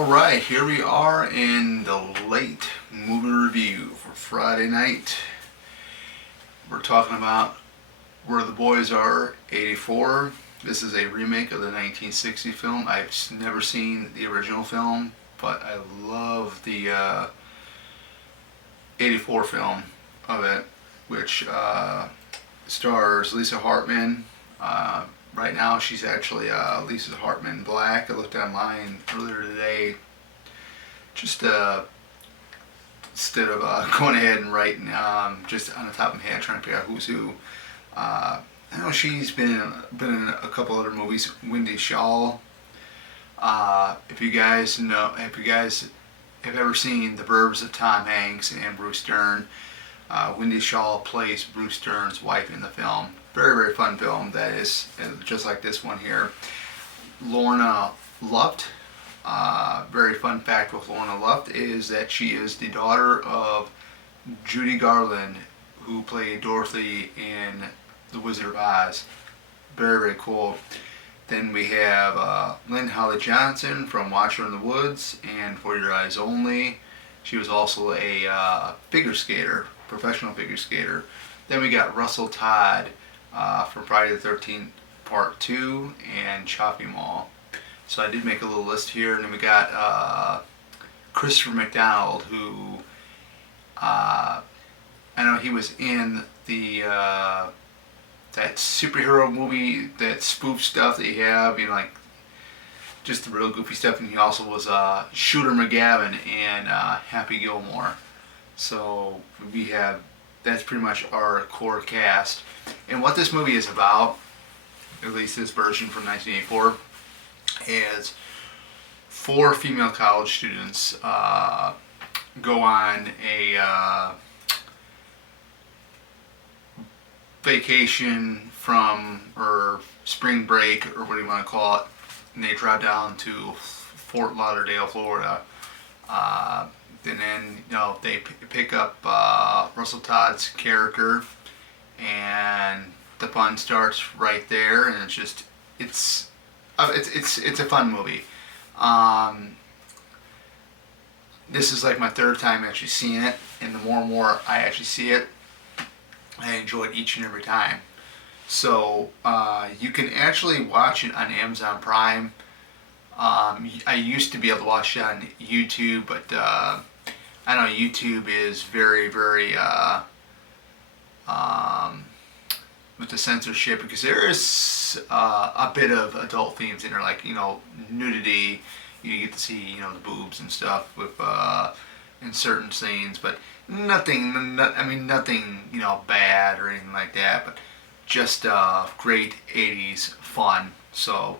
Alright, here we are in the late movie review for Friday night. We're talking about Where the Boys Are, 84. This is a remake of the 1960 film. I've never seen the original film, but I love the 84 film of it, which stars Lisa Hartman. Right now, she's actually Lisa Hartman Black. I looked online earlier today, just instead of going ahead and writing just on the top of my head, trying to figure out who's who. I know she's been in a couple other movies. Wendy Shaw. If you guys have ever seen The Burbs of Tom Hanks and Bruce Dern, Wendy Shaw plays Bruce Dern's wife in the film. Very, very fun film, that is, just like this one here. Lorna Luft. Very fun fact with Lorna Luft is that she is the daughter of Judy Garland, who played Dorothy in The Wizard of Oz. Very, very cool. Then we have Lynn Holly Johnson from Watcher in the Woods and For Your Eyes Only. She was also a figure skater, professional figure skater. Then we got Russell Todd from Friday the 13th Part 2 and Chopping Mall. So I did make a little list here. And then we got Christopher McDonald, who I know he was in the that superhero movie, that spoof stuff that you have, like just the real goofy stuff. And he also was Shooter McGavin in Happy Gilmore. So we have, that's pretty much our core cast. And what this movie is about, at least this version from 1984, is four female college students go on a vacation or spring break, or what do you want to call it, and they drive down to Fort Lauderdale, Florida. And then they pick up Russell Todd's character, and the fun starts right there. And it's a fun movie. This is like my third time actually seeing it, and the more and more I actually see it, I enjoy it each and every time. So you can actually watch it on Amazon Prime. I used to be able to watch it on YouTube, but I know YouTube is very, very with the censorship, because there is a bit of adult themes in there, like nudity. You get to see the boobs and stuff with in certain scenes, but nothing bad or anything like that. But just great 80s fun. So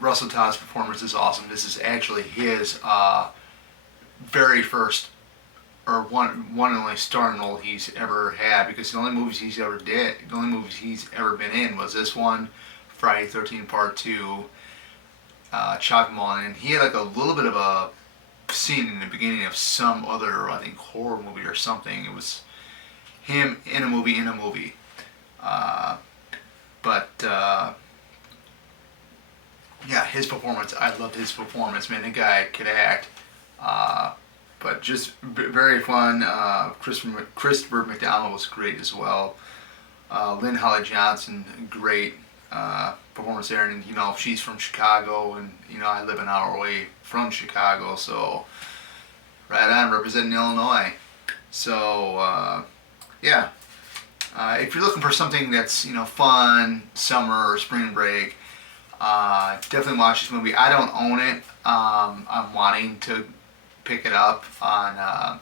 Russell Todd's performance is awesome. This is actually his very first, or one and only starring role he's ever had, because the only movies he's ever been in was this one, Friday 13 Part 2, Chopping Mall, and he had like a little bit of a scene in the beginning of some other, I think, horror movie or something. It was him in a movie. Yeah, his performance, I loved his performance, man. The guy could act. But just very fun. Christopher McDonald was great as well. Lynn Holly Johnson, great performance there. And she's from Chicago, and I live an hour away from Chicago, so right on, representing Illinois. So yeah, if you're looking for something that's fun, summer or spring break, definitely watch this movie. I don't own it. I'm wanting to pick it up on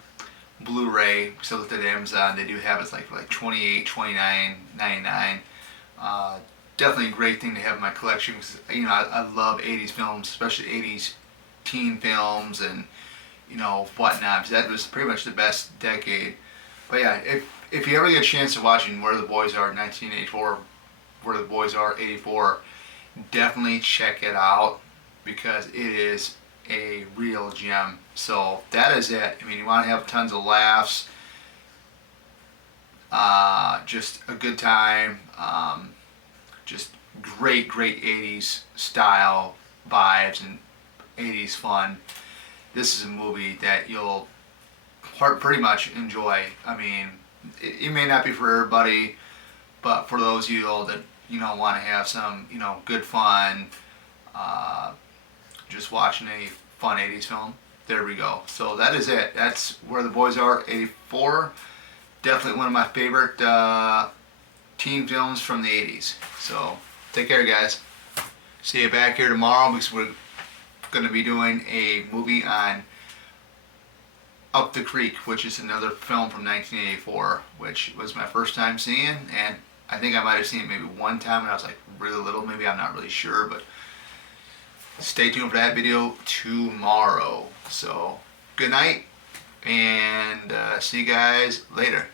Blu-ray. So I looked at Amazon. They do have it like $28, $29.99. Definitely a great thing to have in my collection, because I love 80s films, especially 80s teen films and whatnot. That was pretty much the best decade. But yeah, if you ever get a chance to watching Where the Boys Are 1984, Where the Boys Are 84, definitely check it out, because it is a real gem. So that is it. I mean, you want to have tons of laughs, just a good time, just great 80s style vibes, and 80s fun, this is a movie that you'll pretty much enjoy. I mean, it may not be for everybody, but for those of you that want to have some good fun, uh, just watching a fun 80s film, there we go. So that is it. That's Where the Boys Are, 84. Definitely one of my favorite teen films from the 80s. So take care, guys. See you back here tomorrow because we're going to be doing a movie on Up the Creek, which is another film from 1984, which was my first time seeing, and I think I might have seen it maybe one time when I was like really little, maybe, I'm not really sure, but stay tuned for that video tomorrow. So good night, and see you guys later.